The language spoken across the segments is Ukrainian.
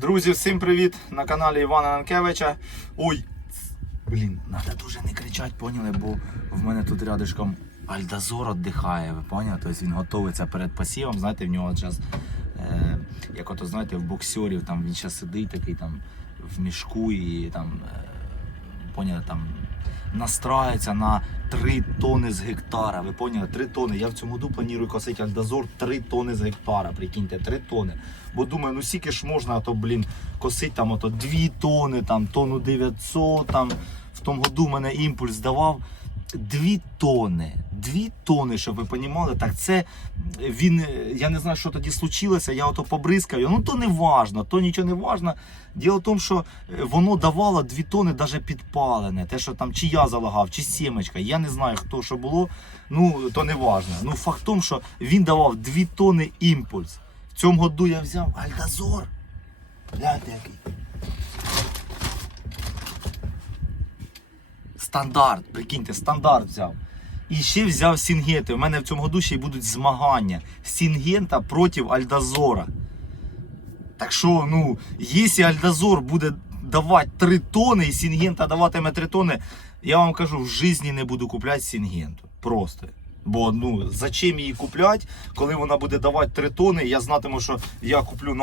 Друзі, всім привіт на каналі Івана Нанкевича. Ой, блін, треба дуже не кричати, поняли, бо в мене тут рядышком Альдазор віддихає, ви поняли? Тобто він готується перед посівом. Знаєте, в нього зараз, е, як ото знаєте, в боксерів там він зараз сидить такий там в мішку і там, е, поняли, там настраюється на 3 тони з гектара. Ви поняли? 3 тони. Я в цьому году планую косити альдазор 3 тони з гектара. Прикиньте, 3 тони. Бо думаю, ну скільки ж можна, а то, блін, косить там ото 2 тони, там тону 900, там в тому году мене імпульс давав. 2 тони, 2 тони, щоб ви розуміли, так це він, е, я не знаю, що тоді случилося, я ото побризкав, ну то не важно, то нічого не важно. Діло в тому, що е, воно давало 2 тони навіть підпалене, те, що там чи я залагав, чи сімечка, я не знаю, хто що було, ну то не важно. Ну факт в тому, що він давав 2 тони імпульс. В цьому году я взяв Альдазор. Гляньте який. Стандарт, прикиньте, стандарт взяв. І ще взяв Сінгенти. У мене в цьому й будуть змагання Сінгента проти Альдазора. Так що, ну, якщо Альдазор буде давати 3 тони і Сінгента даватиме 3 тони, я вам кажу, в житті не буду купляти Сінгенту. Просто. Бо ну зачем її купляти, коли вона буде давати 3 тони, я знатиму, що я куплю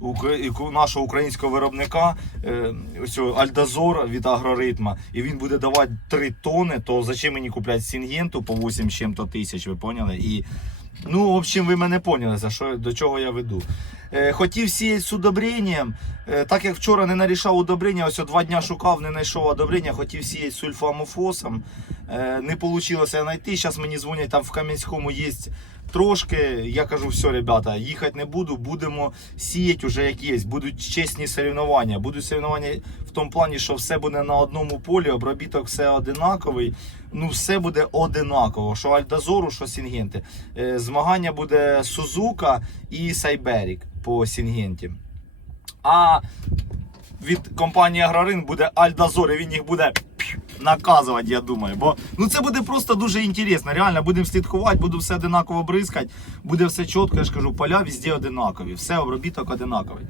укра- нашого українського виробника е, ось Альдазор від агроритма, і він буде давати 3 тони, то зачем мені купляти Сінгенту по 8 з чим-то тисяч, ви поняли? І Ну, в общем, ви мене поняли, за що, до чого я веду. Е, хотів сіяти з удобренням, е, так як вчора не нарішав удобрення, ось два дня шукав, не знайшов удобрення, хотів сіяти з сульфамофосом. Е, не вийшло знайти. Зараз мені дзвонять, там в Кам'янському є трошки. Я кажу, все, ребята, їхати не буду, будемо сіяти вже як є. Будуть чесні соревнування. Будуть соревнування в тому плані, що все буде на одному полі, обробіток все одинаковий. Ну, все буде одинаково. Що Альдазору, що Сінгенти. Е, Змагання буде Сузука і Сайберік по Сінгенті. А від компанії Аграрин буде Альдазор, і він їх буде наказувати, я думаю. Бо ну це буде просто дуже інтересно. Реально, будемо слідкувати, буду все одинаково бризкати, буде все чітко, я ж кажу, поля везде одинакові, все обробіток одинаковий.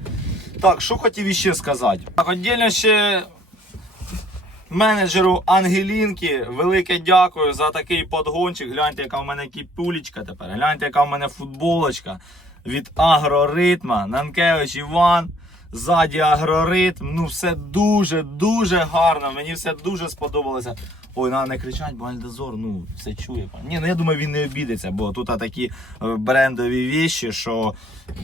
Так, що хотів іще сказати? Так, віддільно ще менеджеру Ангелінки велике дякую за такий подгончик. Гляньте, яка в мене кіпулечка тепер. Гляньте, яка в мене футболочка від агроритма. Нанкевич Іван. Ззаді агроритм. Ну, все дуже-дуже гарно. Мені все дуже сподобалося. Ой, на не кричать, бо Альдазор, ну, все чує. Ні, ну я думаю, він не обідеться, бо тут такі е, брендові віші, що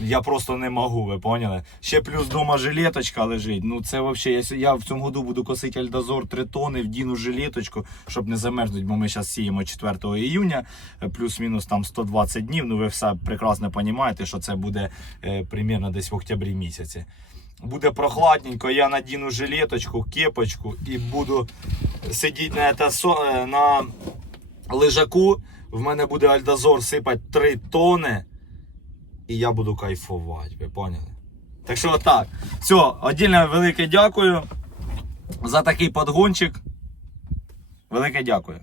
я просто не можу, ви поняли? Ще плюс вдома жилеточка лежить. Ну це взагалі, я, я в цьому году буду косити Альдазор 3 тони, вдіну жилеточку, щоб не замерзнуть, бо ми зараз сіємо 4 іюня, е, плюс-мінус там 120 днів. Ну ви все прекрасно розумієте, що це буде е, примерно десь в октябрі місяці. Буде прохладненько, я надіну жилеточку, кепочку і буду сидіти на, ета е, на лежаку. В мене буде альдазор сипати 3 тони. І я буду кайфувати, ви поняли? Так що так. Все, отдільно велике дякую за такий подгончик. Велике дякую.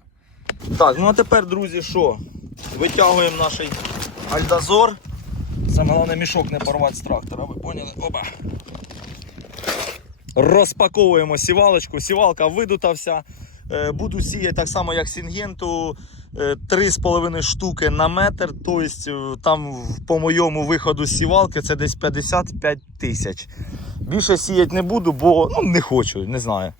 Так, ну а тепер, друзі, що? Витягуємо наш альдазор. Саме головне мішок не порвати з трактора, ви поняли? Оба. Розпаковуємо сівалочку. Сівалка видута вся. Е, Буду сіяти так само, як Сінгенту. е, 3,5 штуки на метр. Тобто е, там по моєму виходу сівалки це десь 55 тисяч. Більше сіяти не буду, бо ну, не хочу, не знаю.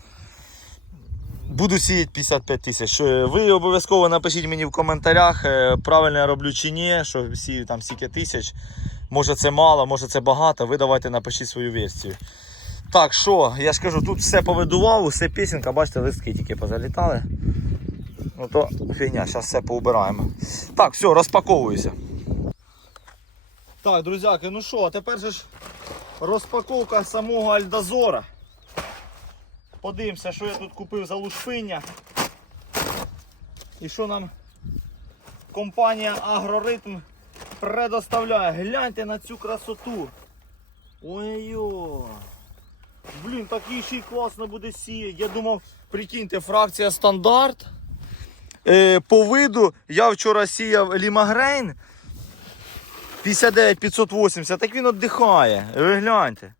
Буду сіяти 55 тисяч. Е, Ви обов'язково напишіть мені в коментарях, е, правильно я роблю чи ні, що сію там стільки тисяч. Може це мало, може це багато. Ви давайте напишіть свою версію. Так, що, я ж кажу, тут все повидував, все пісенька, бачите, листки тільки позалітали. Ну то фігня, зараз все поубираємо. Так, все, розпаковуюся. Так, друзяки, ну що, а тепер же ж розпаковка самого Альдазора. Подивимося, що я тут купив за лушпиння. І що нам компанія Агроритм предоставляє. Гляньте на цю красоту. Ой-ой. Блін, такий ще й класно буде сіяти. Я думав, прикиньте, фракція стандарт. Е, по виду я вчора сіяв Лімагрейн 59 580, так він віддихає. Ви гляньте.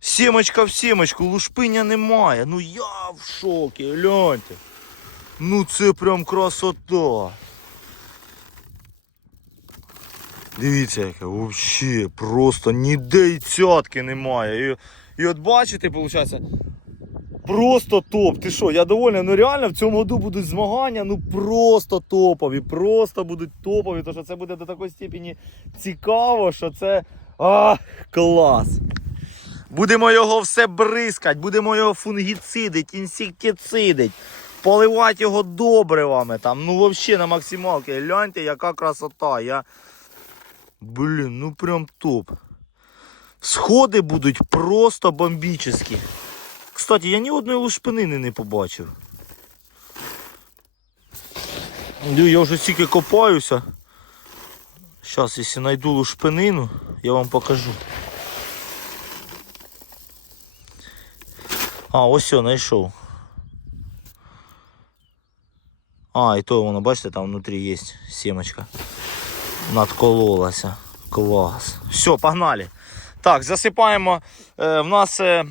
Сімочка в сімочку, лушпиня немає. Ну я в шокі, гляньте. Ну це прям красота. Дивіться, яке взагалі просто ніде й цятки немає. І от бачите, виходить, просто топ. Ти що, я довольний, ну реально в цьому году будуть змагання, ну просто топові, просто будуть топові, тому що це буде до такої степені цікаво, що це а, клас. Будемо його все бризкати, будемо його фунгіцидить, інсектицидить, поливати його добривами. Там, ну взагалі на максималки. Гляньте, яка красота. Я... Блін, ну прям топ. Сходи будуть просто бомбічні. Кстати, я ні одної лушпинини не побачив. Я вже стільки копаюся. Зараз, якщо знайду лушпинину, я вам покажу. А, ось все, знайшов. А, і то воно, бачите, там внутрі є сімочка. Надкололася. Клас. Все, погнали. Так, засипаємо. Е, в нас е,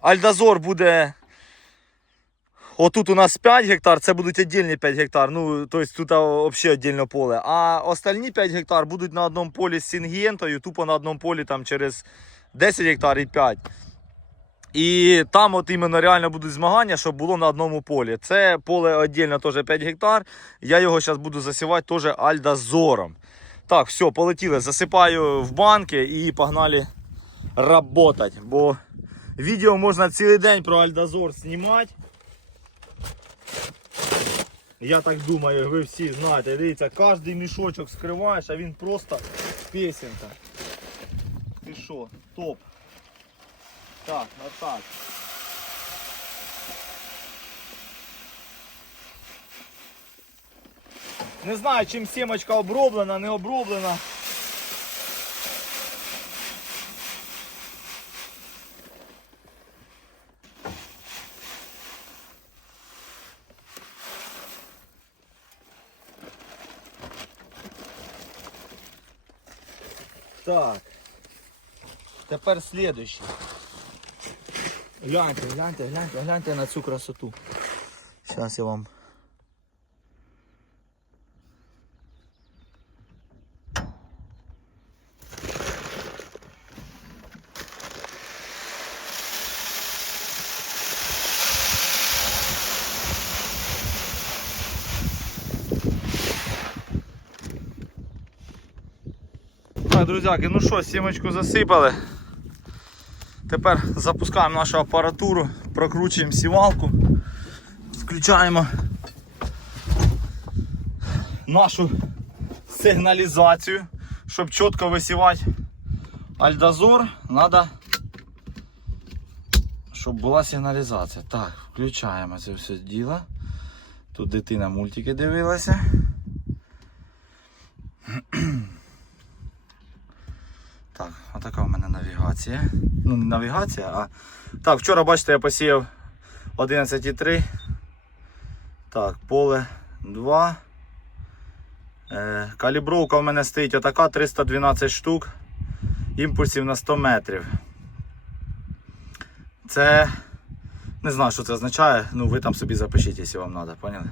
Альдазор буде. Отут у нас 5 гектар, це будуть віддільні 5 гектар. Ну, тобто тут взагалі віддільне поле. А остальні 5 гектар будуть на одному полі з Сінгентою, тупо на одному полі там через 10 гектар і 5. І там от іменно реально будуть змагання, щоб було на одному полі. Це поле віддільно теж 5 гектар. Я його зараз буду засівати теж альдазором. Так, все, полетіли. Засипаю в банки і погнали работать. Бо відео можна цілий день про альдазор знімати. Я так думаю, ви всі знаєте. Дивіться, кожен мішочок скриваєш, а він просто песенка. Ти що, топ. Так, отак. Не знаю, чим сімочка оброблена, не оброблена. Так. Тепер слідуючий. Гляньте, гляньте, гляньте, гляньте на цю красоту. Зараз я вам. Так, друзяки, ну що, сімочку засипали. Тепер запускаємо нашу апаратуру, прокручуємо сівалку, включаємо нашу сигналізацію, щоб чітко висівати альдозор, треба, щоб була сигналізація. Так, включаємо це все діло. Тут дитина мультики дивилася. Так, отака в мене навігація. Ну, не навігація, а. Так, вчора, бачите, я посіяв 11,3. Так, поле 2. Е, калібровка в мене стоїть отака 312 штук. Імпульсів на 100 метрів. Це. Не знаю, що це означає. Ну, ви там собі запишіть, якщо вам треба, поняли?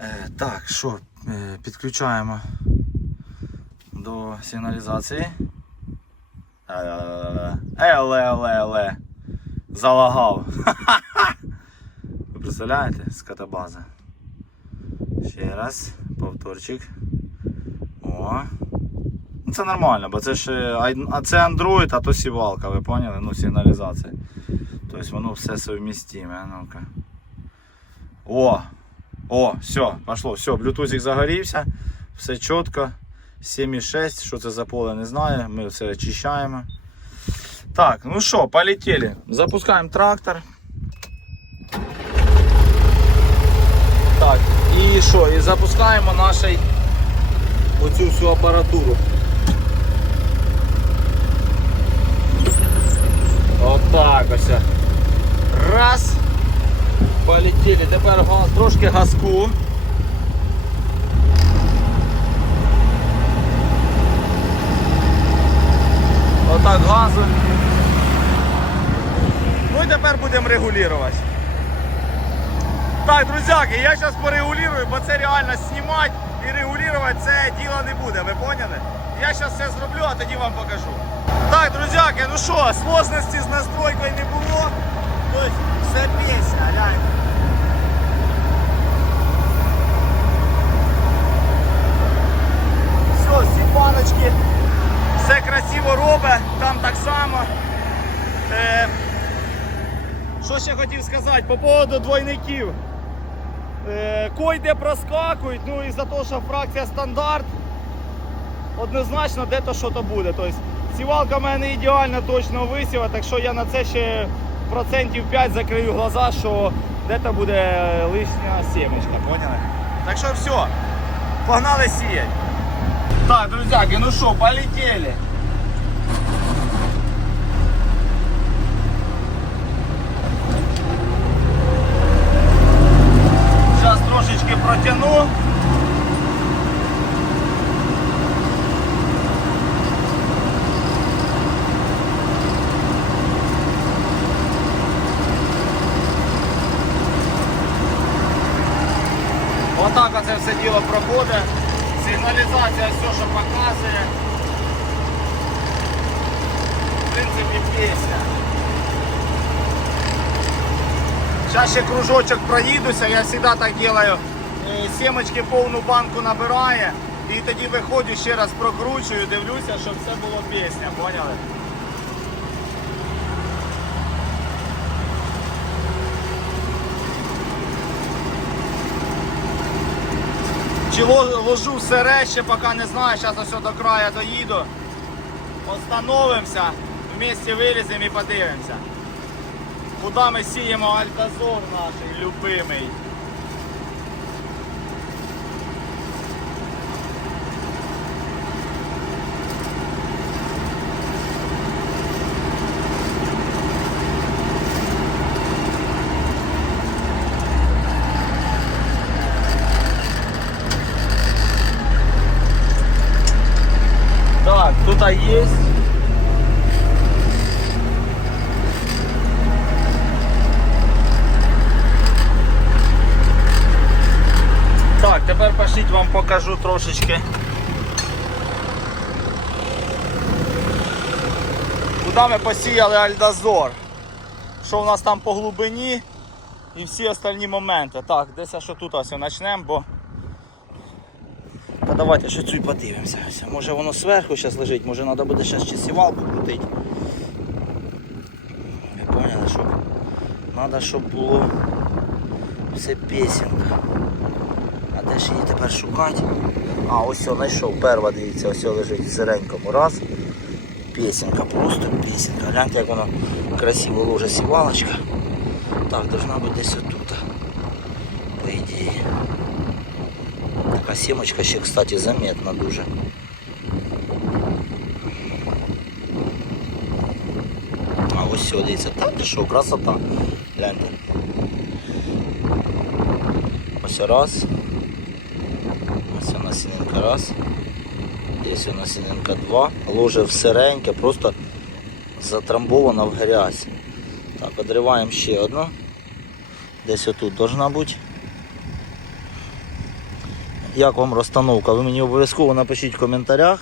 Е, так, що, е, підключаємо до сигналізації. Еле-еле-еле. Залагав. Ви представляєте? Скотобаза. Ще раз, повторчик. О. Ну це нормально, бо це ж е, а це Android, а то сівалка, ви поняли? Ну, сигналізація. Тобто воно все совмістиме. Ну-ка. О! О, все, пошло, все, блютузик загорівся, все чітко. 7,6, що це за поле, не знаю. Ми все очищаємо. Так, ну що, полетіли. Запускаємо трактор. Так, і що? І запускаємо наш оцю всю апаратуру. Отак ось. Раз. Полетіли. Тепер трошки газку. Отак газу. Ну і тепер будемо регулювати. Так, друзяки, я зараз порегулюю, бо це реально знімати і регулювати це діло не буде, ви поняли? Я зараз все зроблю, а тоді вам покажу. Так, друзяки, ну що, сложності з настройкою не було. Тобто все пісня, гляньте. Все, всі баночки, все красиво робить, там так само. Е, що ще сказати по поводу двойників. Е, койде проскакують, ну і за те, що фракція стандарт, однозначно де-то що то буде. Тобто, сівалка в мене ідеально точно висіла, так що я на це ще процентів 5 закрию глаза, що де-то буде лишня сімечка, поняли? Так що все, погнали сіять. Так, друзяки, ну що, полетели. Зараз трошечки протяну. Отак оце все діло проходить. Сигналізація все, що показує. В принципі, пісня. Зараз ще кружочок проїдуся, я завжди так роблю. Е, Сімочки повну банку набирає. І тоді виходжу, ще раз прокручую, дивлюся, щоб все було пісня, поняли? Чи ложу все реще, поки не знаю, зараз ось до краю доїду. Остановимося, вместе виліземо і подивимося. Куди ми сіємо альтазор наш любимий. Так, тут есть. Так, тепер вам покажу трошечки. Куди ми посіяли альдазор? Що у нас там по глибині і всі остальні моменти. Так, десь аж тут ось почнемо, бо та давайте ще цю і подивимося. Може воно зверху зараз лежить, може треба буде зараз ще сівалку крутити. Ви поняли, щоб треба, щоб було все пісенька. Де ж її тепер шукати? А, ось все, знайшов. Перва, дивіться, ось лежить в сиренькому. Раз. Пісенька, просто пісенька. Гляньте, як воно красиво ложе сівалочка. Так, должна бути десь отут. По ідеї. Така сімочка ще, кстати, заметна дуже. А ось все, дивіться, та ти що, красота. Гляньте. Ось раз. Ось раз. Десь вона сінинка два. Ложе всереньке, просто затрамбована в грязь. Так, одриваємо ще одну. Десь отут должна бути. Як вам розстановка? Ви мені обов'язково напишіть в коментарях.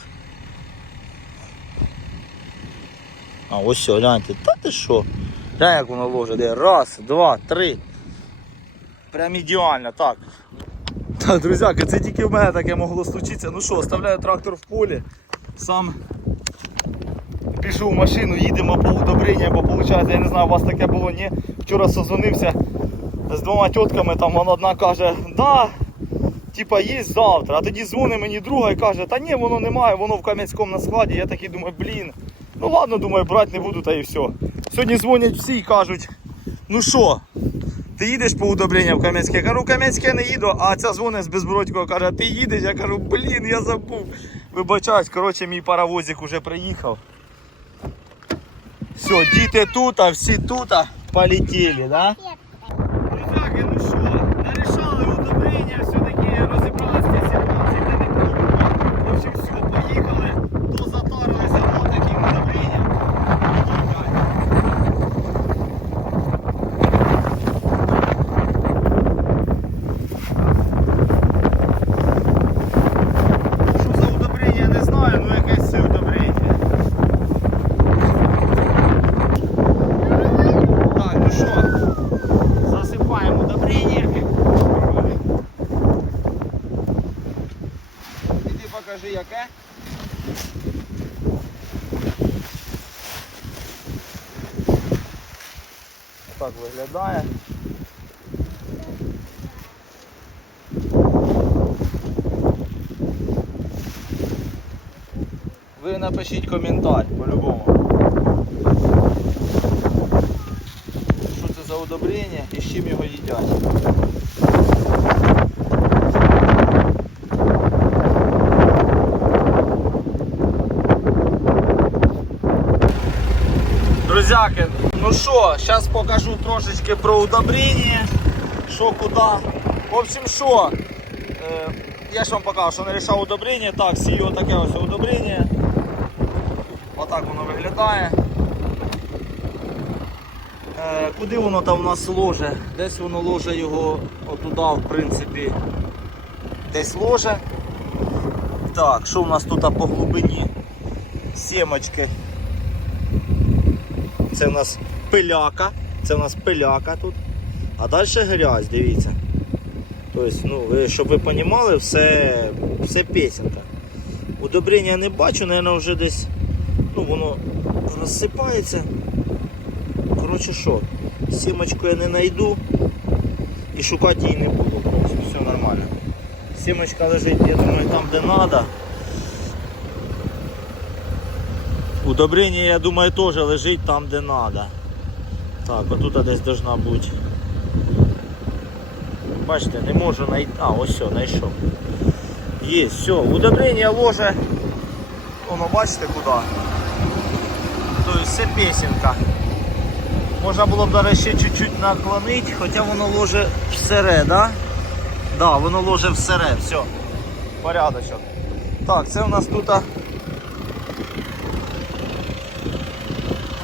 А ось все, гляньте, та ти що? Глянь, як воно ложе, де раз, два, три. Прям ідеально, так. Друзяки, це тільки в мене таке могло случитися. Ну що, оставляю трактор в полі, сам пішов в машину, їдемо по удобрення, бо виходить, я не знаю, у вас таке було, ні. Вчора созвонився з двома тітками, там вона одна каже, да, типа є завтра. А тоді дзвонить мені друга і каже, та ні, воно немає, воно в Кам'янському на складі. Я такий думаю, блін. Ну ладно, думаю, брати не буду та і все. Сьогодні дзвонять всі і кажуть, ну що, ти їдеш по удобрення в Кам'янське? Я кажу, в Кам'янське не їду, а ця дзвонить з Безбородького, каже, ти їдеш? Я кажу, блін, я забув. Вибачаюсь, коротше, мій паровозик уже приїхав. Все, діти тут, а всі тут, а полетіли, да? Друзяки, ну що, нарішали удобрення, все-таки розібралися в цій ситуації, де не було. В общем, все, поїхали, дозатарилися вот таким удобренням. Так виглядає. Ви напишіть коментар по-любому. Що це за удобрення і з чим його їдять. Друзяки, ну що, зараз покажу трошечки про удобрення, що куди. В общем, що, е, я ж вам показав, що нарішав удобрення. Так, сію таке ось удобрення. Отак воно виглядає. Е, куди воно там у нас ложе? Десь воно ложе його отуда, в принципі, десь ложе. Так, що у нас тут по глибині? Сімочки. Це у нас пиляка, це у нас пиляка тут. А далі грязь, дивіться. Тобто, ну, ви, щоб ви розуміли, все, все песенка. Удобрення не бачу, мабуть, вже десь ну, воно розсипається. Коротше що, сімочку я не знайду і шукати її не буду. Все нормально. Сімочка лежить, я думаю, там де треба. Удобрення, я думаю, теж лежить там, де треба. Так, отут десь должна бути. Бачите, не можу знайти. А, ось все, знайшов. Є, все, удобрення ложе. Воно бачите куди? Тобто все песенка. Можна було б навіть ще чуть-чуть наклонити, хоча воно ложе всере, да? Да, воно ложе всере, все. Порядочок. Так, це у нас тут.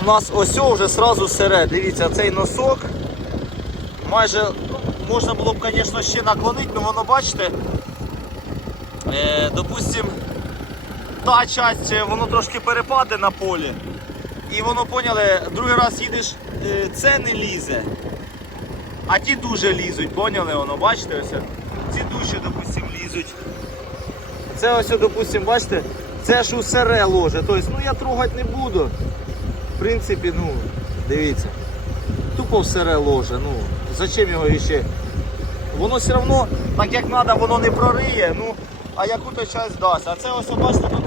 У нас ось вже сразу серед. Дивіться, цей носок. Майже ну, можна було б, звісно, ще наклонити, але воно бачите. Е, допустим, та часть, е, воно трошки перепаде на полі. І воно поняли, другий раз їдеш, е, це не лізе. А ті дуже лізуть, поняли воно, бачите? Ось, ці дужче, допустим, лізуть. Це ось, допустим, бачите, це ж у сере ложе. Тобто, ну я трогати не буду. В принципі, ну, дивіться. Тупо в сере ложе. Ну, зачем його іще? Воно все одно, так як треба, воно не прориє, ну, а яку-то часть дасть. А це ось, бачите, тут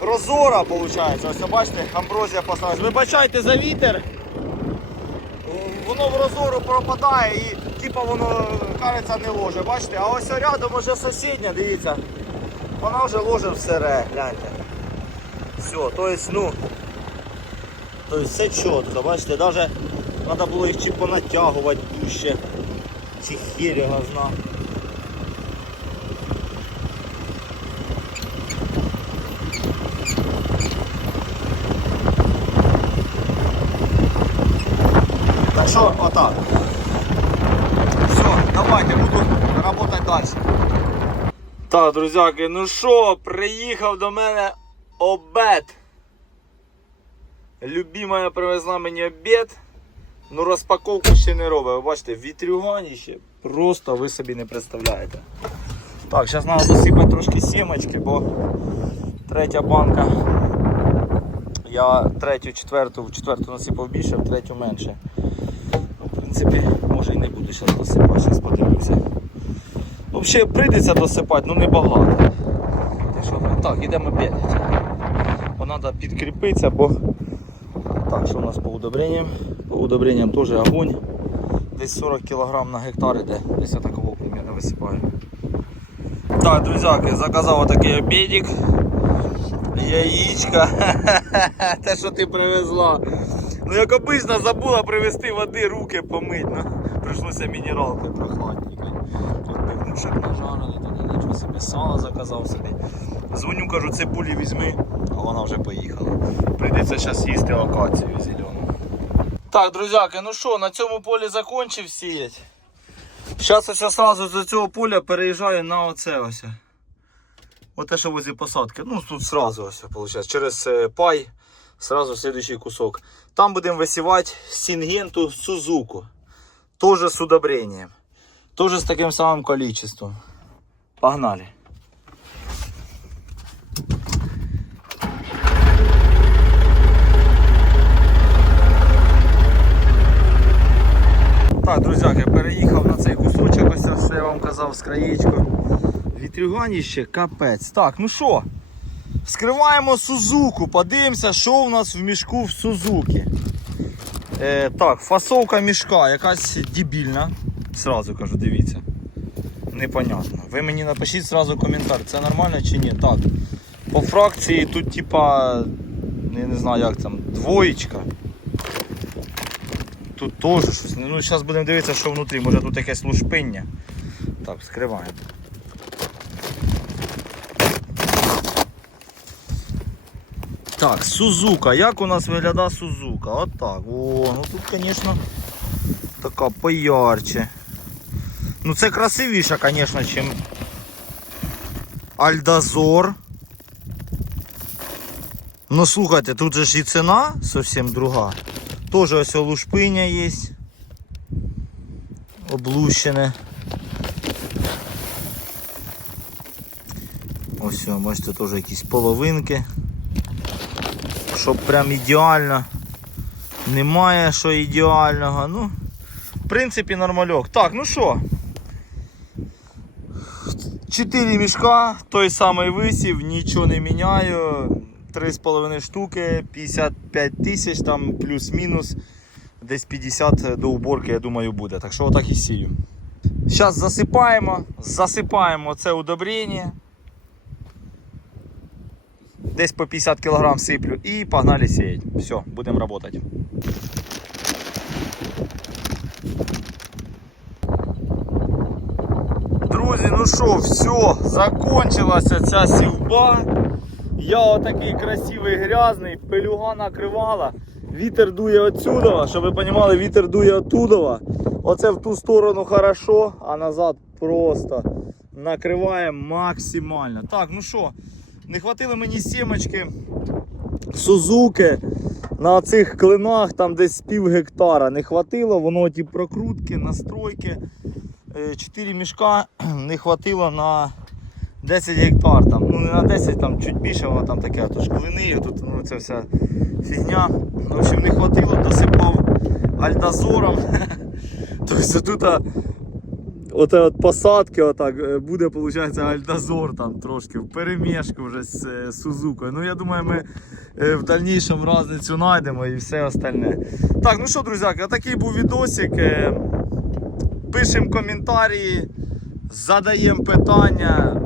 розора, виходить. Ось, бачите, амброзія поставилась. Вибачайте за вітер. Воно в розору пропадає і типа воно кажеться не ложе. Бачите, а ось рядом уже сусідня, дивіться. Вона вже ложе в сере, гляньте. Все, то есть, ну, то есть все чітко, бачите, навіть треба було їх чи понатягувати дужче. Ці хір його зна. Так що, отак. Все, давайте, буду працювати далі. Так, друзяки, ну що, приїхав до мене обед. Любимая привезла мені обід. Ну розпаковку ще не робить. Ви бачите, вітрюганіще просто ви собі не представляєте. Так, зараз треба досипати трошки сімочки, бо третя банка. Я третю, четверту, в четверту насипав більше, в третю менше. Ну, в принципі, може і не буду зараз досипати, зараз подивлюся. Ну, Взагалі прийдеться досипати, ну небагато. Так, йдемо бігати. Бо треба підкріпитися, бо так, що у нас по удобренням? По удобренням теж огонь. Десь 40 кг на гектар іде, десь я такого примерно висипаю. Так, друзяки, заказав отакий обідик. Яєчка. Те, що ти привезла. Ну як обично забула привезти води, руки помить. Ну, прийшлося мінералкою прохладненькою. Тут пивнушек нажарили, тут нічого собі сало заказав собі. Дзвоню, кажу, цибулі візьми, а вона вже поїхала. Прийдеться зараз їсти акацію зелену. Так, друзяки, ну що, на цьому полі закончив сіяти. Зараз ось одразу з цього поля переїжджаю на оце ось. Оте, що возле посадки. Ну тут сразу ось, виходить, через е, пай, сразу следующий кусок. Там будемо висівати сінгенту Сузуку. Тоже з удобрением. Тоже з таким самим количеством. Погнали. Так, я переїхав на цей кусочок, ось що я вам казав, з краєчко. Вітрюганіще, капець. Так, ну що? Вскриваємо Сузуку, подивимося, що в нас в мішку в Сузуки. Е, Так, фасовка мішка якась дебільна. Сразу кажу, дивіться. Непонятно. Ви мені напишіть сразу коментар, це нормально чи ні. Так. По фракції тут типа, я не знаю як там, двоєчка. Тут теж щось. Ну, зараз будемо дивитися, що внутрі. Може тут якесь лушпиння. Так, скриваємо. Так, Сузука. Як у нас виглядає Сузука? От так. О, ну тут, звісно, така поярче. Ну це красивіша, звісно, чим Альдазор. Ну слухайте, тут же ж і ціна зовсім друга. Тоже ось лушпиня є. Облущене. Ось, бачите, теж якісь половинки. Щоб прям ідеально. Немає що ідеального. Ну, в принципі, нормальок. Так, ну що? 4 мішка, той самий висів, нічого не міняю. 3,5 штуки, 55 тисяч, там плюс-мінус. Десь 50 до уборки, я думаю, буде. Так що отак і сію. Зараз засипаємо, засипаємо це удобрення. Десь по 50 кг сиплю і погнали сіять. Все, будемо працювати. Друзі, ну що, все, закончилася ця сівба. Я отакий красивий грязний, пилюга накривала. Вітер дує отсюда, щоб ви розуміли, вітер дує оттуда. Оце в ту сторону хорошо, а назад просто накриває максимально. Так, ну що, не хватило мені сімочки Сузуки на цих клинах, там десь пів гектара. Не хватило, воно ті прокрутки, настройки. 4 мішка не хватило на 10 гектар. Там. Ну не на 10, там чуть більше, воно там таке, то ж клини, тут ну, це вся фігня. В общем, не хватило, досипав альдазором. Тобто тут а, оте от посадки отак, е, буде, виходить, альдазор там трошки в перемішку вже з е, Сузукою. Ну я думаю, ми е, в дальнішому разницю знайдемо і все остальне. Так, ну що, друзяки, отакий був відосик. Пишемо коментарі, задаємо питання,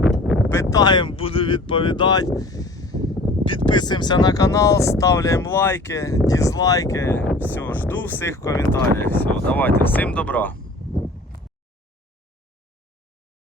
питаємо, буду відповідати. Підписуємося на канал, ставляємо лайки, дізлайки. Все, жду всіх коментарів. Все, давайте, всім добра.